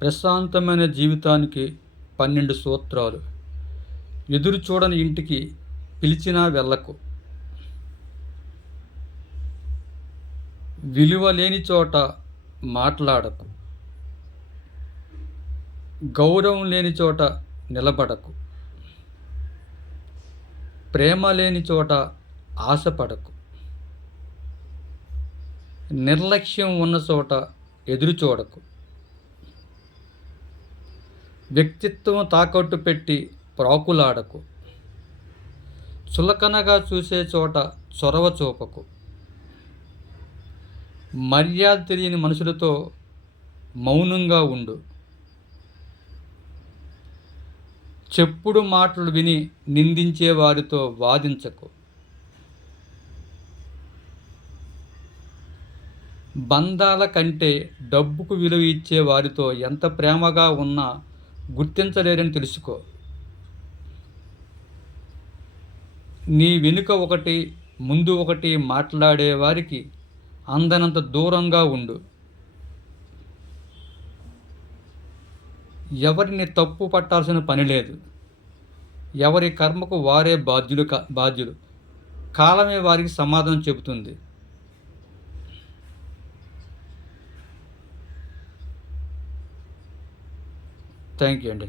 ప్రశాంతమైన జీవితానికి 12 సూత్రాలు. ఎదురు చూడని ఇంటికి పిలిచినా వెళ్ళకు. విలువ లేని చోట మాట్లాడకు. గౌరవం లేని చోట నిలబడకు. ప్రేమ లేని చోట ఆశపడకు. నిర్లక్ష్యం ఉన్న చోట ఎదురు చూడకు. వ్యక్తిత్వం తాకట్టు పెట్టి ప్రాకులాడకు. చులకనగా చూసే చోట చొరవ చూపకు. మర్యాద తెలియని మనుషులతో మౌనంగా ఉండు. చెప్పుడు మాటలు విని నిందించే వారితో వాదించకు. బంధాల కంటే డబ్బుకు విలువ ఇచ్చే వారితో ఎంత ప్రేమగా ఉన్నా గుర్తించలేరని తెలుసుకో. నీ వెనుక ఒకటి ముందు ఒకటి మాట్లాడే వారికి అందనంత దూరంగా ఉండు. ఎవరిని తప్పు పట్టాల్సిన పని లేదు. ఎవరి కర్మకు వారే బాధ్యులు. కాలమే వారికి సమాధానం చెబుతుంది. థ్యాంక్ యూ అండి.